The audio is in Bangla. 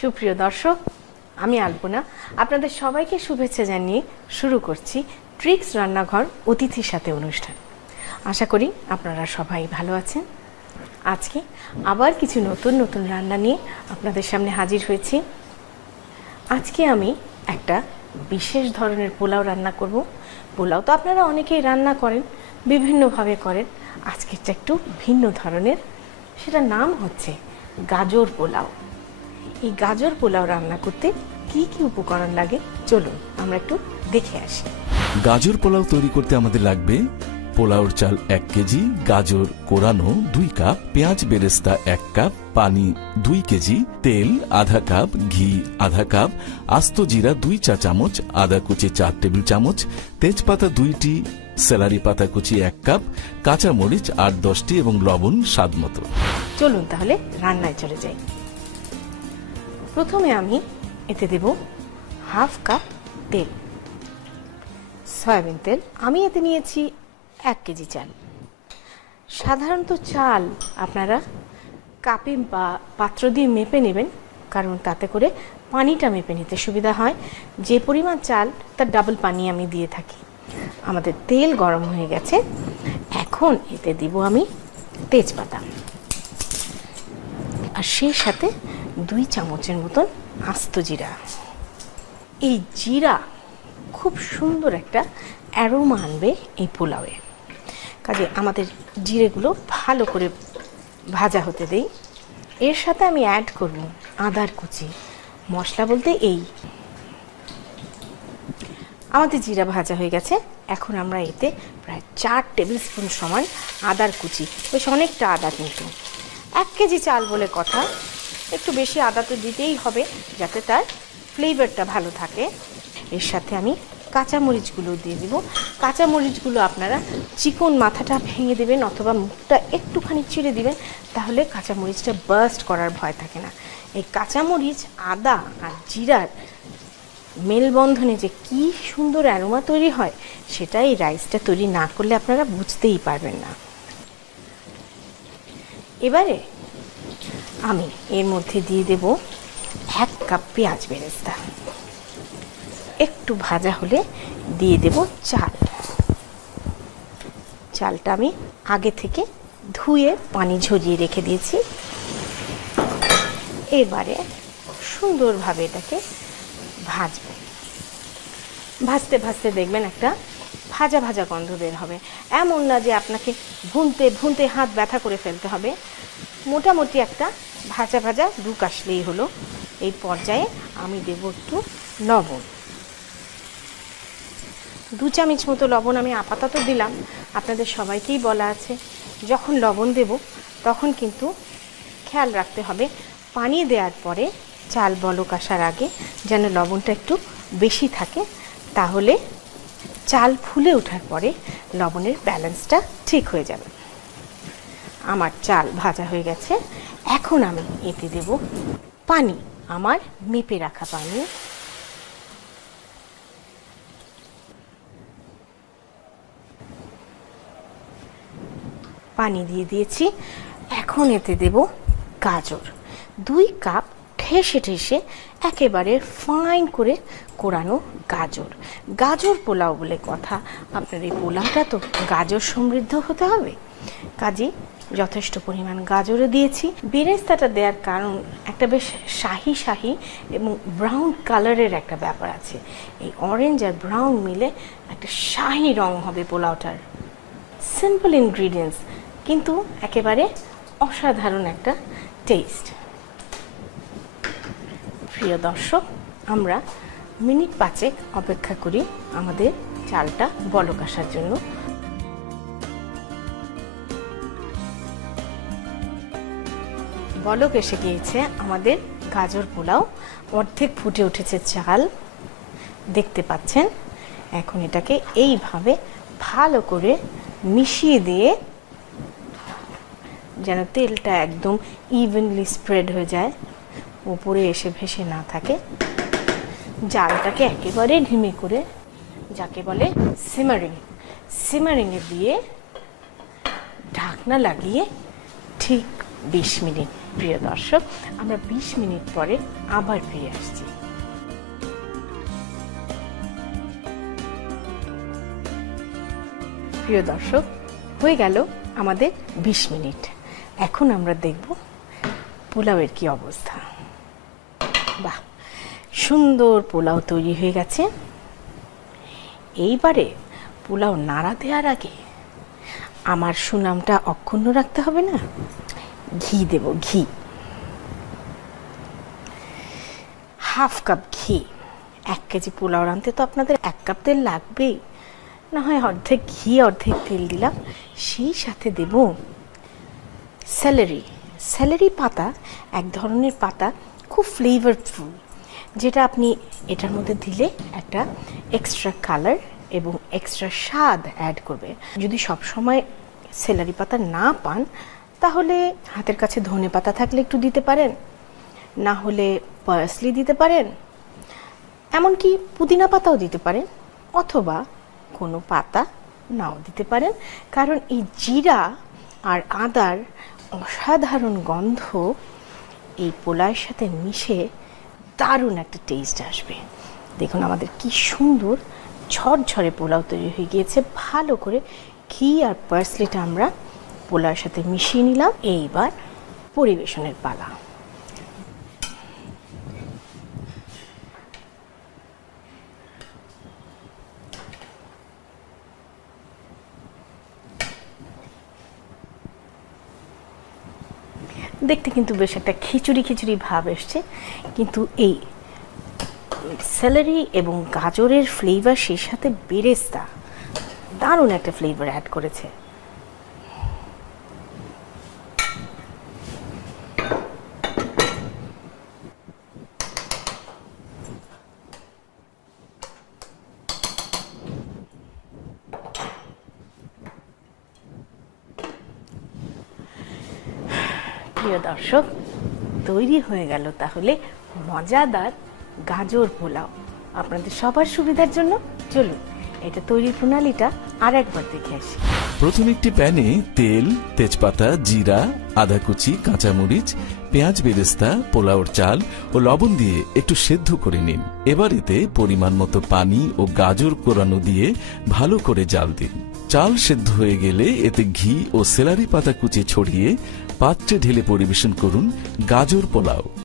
সুপ্রিয় দর্শক, আমি আলপনা আপনাদের সবাইকে শুভেচ্ছা জানিয়ে শুরু করছি ট্রিক্স রান্নাঘর অতিথির সাথে অনুষ্ঠান। আশা করি আপনারা সবাই ভালো আছেন। আজকে আবার কিছু নতুন নতুন রান্না নিয়ে আপনাদের সামনে হাজির হয়েছি। আজকে আমি একটা বিশেষ ধরনের পোলাও রান্না করব। পোলাও তো আপনারা অনেকেই রান্না করেন, বিভিন্নভাবে করেন। আজকেরটা একটু ভিন্ন ধরনের, সেটার নাম হচ্ছে গাজর পোলাও। এই গাজর পোলাও রান্না করতে কি কি উপকরণ লাগে চলুন আমরা একটু দেখে আসি। গাজর পোলাও তৈরি করতে আমাদের লাগবে পোলাওর চাল 1 কেজি, গাজর কোরানো 2 কাপ, পেঁয়াজ বেরেস্তা 1 কাপ, পানি 2 কেজি, তেল আধা কাপ, ঘি আধা কাপ, আস্ত জিরা 2 চা চামচ, আদা কুচি 4 টেবিল চামচ, তেজপাতা 2টি, সেলারি পাতা কুচি 1 কাপ, কাঁচা মরিচ 8-10টি এবং লবণ স্বাদ মতো। চলুন তাহলে রান্নায় চলে যাই। প্রথমে আমি এতে দেব হাফ কাপ তেল, সয়াবিন তেল। আমি এতে নিয়েছি 1 কেজি চাল। সাধারণত চাল আপনারা কাপে বা পাত্র দিয়ে মেপে নেবেন, কারণ তাতে করে পানিটা মেপে নিতে সুবিধা হয়। যে পরিমাণ চাল তার ডাবল পানি আমি দিয়ে থাকি। আমাদের তেল গরম হয়ে গেছে, এখন এতে দিব আমি তেজপাতা, আর সেই সাথে 2 চামচের মতন আস্ত জিরা। এই জিরা খুব সুন্দর একটা অ্যারোমা আনবে এই পোলাওয়ে, কাজে আমাদের জিরেগুলো ভালো করে ভাজা হতে দেই। এর সাথে আমি অ্যাড করব আদার কুচি। মশলা বলতে এই, আমাদের জিরা ভাজা হয়ে গেছে। এখন আমরা এতে প্রায় 4 টেবিল স্পুন সমান আদার কুচি, বেশ অনেকটা আদা, কিন্তু 1 কেজি চাল বলে কথা, একটু বেশি আদা তো দিতেই হবে যাতে তার ফ্লেভারটা ভালো থাকে। এর সাথে আমি কাঁচামরিচগুলো দিয়ে দিব। কাঁচামরিচগুলো আপনারা চিকন মাথাটা ভেঙে দেবেন অথবা মুখটা একটুখানি চিড়ে দিবেন, তাহলে কাঁচামরিচটা বার্স্ট করার ভয় থাকে না। এই কাঁচামরিচ, আদা আর জিরার মেলবন্ধনে যে কি সুন্দর অ্যারোমা তৈরি হয়, সেটা এই রাইসটা তৈরি না করলে আপনারা বুঝতেই পারবেন না। এবারে আমি এর মধ্যে দিয়ে দেব 1 কাপ পেঁয়াজ বেরেস্তা। একটু ভাজা হলে দিয়ে দেব চাল। চালটা আমি আগে থেকে ধুয়ে পানি ঝরিয়ে রেখে দিয়েছি। এবারে সুন্দরভাবে এটাকে ভাজবো। ভাজতে ভাজতে দেখবেন একটা ভাজা ভাজা গন্ধ বের হবে। এমন না যে আপনাকে ভুনতে ভুনতে হাত ব্যথা করে ফেলতে হবে, মোটামুটি একটা ভাজা ভাজা লুক আসলেই হলো। এই পর্যায়ে আমি দেব একটু লবণ, 2 চামচ মতো লবণ আমি আপাতত দিলাম। আপনাদের সবাইকেই বলা আছে যখন লবণ দেব তখন কিন্তু খেয়াল রাখতে হবে পানি দেওয়ার পরে চাল বলক আসার আগে যেন লবণটা একটু বেশি থাকে, তাহলে চাল ফুলে ওঠার পরে লবণের ব্যালেন্সটা ঠিক হয়ে যাবে। আমার চাল ভাজা হয়ে গেছে, এখন আমি এতে দেব পানি, আমার মেপে রাখা পানি। পানি দিয়ে দিয়েছি। এখন এতে দেব গাজর, 2 কাপ ঠেসে ঠেসে একেবারে ফাইন করে কোরানো গাজর। গাজর পোলাও বলে কথা, আপনার এই পোলাওটা তো গাজর সমৃদ্ধ হতে হবে, কাজে যথেষ্ট পরিমাণ গাজরও দিয়েছি। বেরেস্তাটা দেওয়ার কারণ একটা বেশ শাহি শাহি এবং ব্রাউন কালারের একটা ব্যাপার আছে। এই অরেঞ্জ আর ব্রাউন মিলে একটা শাহি রং হবে পোলাওটার। সিম্পল ইনগ্রিডিয়েন্টস, কিন্তু একেবারে অসাধারণ একটা টেস্ট। প্রিয় দর্শক, আমরা মিনিট 5 অপেক্ষা করি আমাদের চালটা বলক আসার জন্য। বলক এসে গিয়েছে আমাদের গাজর পোলাও, অর্ধেক ফুটে উঠেছে চাল, দেখতে পাচ্ছেন। এখন এটাকে এইভাবে ভালো করে মিশিয়ে দিয়ে যেন তেলটা একদম ইভেনলি স্প্রেড হয়ে যায়, উপরে এসে ভেসে না থাকে। জালটাকে একেবারে ধিমে করে, যাকে বলে সিমারিংয়ে দিয়ে ঢাকনা লাগিয়ে ঠিক 20 মিনিট প্রিয় দর্শক, আমরা 20 মিনিট পরে আবার ফিরে আসছি। প্রিয় দর্শক, হয়ে গেল আমাদের 20 মিনিট। এখন আমরা দেখব পোলাওয়ের কি অবস্থা। বাহ, সুন্দর পোলাও তৈরি হয়ে গেছে। এইবারে পোলাও নাড়া দেওয়ার আগে আমার সুনামটা অক্ষুণ্ণ রাখতে হবে না? ঘি দেব, ঘি। হাফ কাপ ঘি। 1 কেজি পোলাও রাঁধতে তো আপনাদের 1 কাপ তেল লাগবেই, না হয় অর্ধেক ঘি অর্ধেক তেল দিলাম। সেই সাথে দেব স্যালারি। স্যালারি পাতা এক ধরনের পাতা, খুব ফ্লেভারফুল, যেটা আপনি এটার মধ্যে দিলে একটা এক্সট্রা কালার এবং এক্সট্রা স্বাদ অ্যাড করবে। যদি সবসময় স্যালারি পাতা না পান, তাহলে হাতের কাছে ধনে পাতা থাকলে একটু দিতে পারেন, না হলে পার্সলি দিতে পারেন, এমনকি পুদিনা পাতাও দিতে পারেন, অথবা কোনো পাতা নাও দিতে পারেন। কারণ এই জিরা আর আদার অসাধারণ গন্ধ এই পোলাওয়ের সাথে মিশে দারুণ একটা টেস্ট আসবে। দেখুন আমাদের কি সুন্দর ঝরঝরে পোলাও তৈরি হয়ে গিয়েছে। ভালো করে ঘি আর পার্সলিটা আমরা পোলাওয়ের সাথে মিশিয়ে নিলাম। এইবার পরিবেশনের পালা। দেখতে কিন্তু বেশ একটা খিচুড়ি খিচুড়ি ভাব এসছে, কিন্তু এই স্যালারি এবং গাজরের ফ্লেভার, সেই সাথে বেরেস্তা দারুণ একটা ফ্লেভার অ্যাড করেছে। প্রিয় দর্শক, তৈরি হয়ে গেল তাহলে মজাদার গাজর পোলাও। আপনাদের সবার সুবিধার জন্য চলুন এটা তৈরির প্রণালীটা আর একবার দেখে আসি। প্রথম একটি প্যানে তেল, তেজপাতা, জিরা, আদা কুচি, কাঁচামরিচ, পেঁয়াজ বেরেস্তা, পোলাওর চাল ও লবণ দিয়ে একটু সেদ্ধ করে নিন। এবার এতে পরিমাণ মতো পানি ও গাজর কোরানো দিয়ে ভালো করে জাল দিন। চাল সেদ্ধ হয়ে গেলে এতে ঘি ও সেলারি পাতা কুচি ছড়িয়ে পাত্রে ঢেলে পরিবেশন করুন গাজর পোলাও।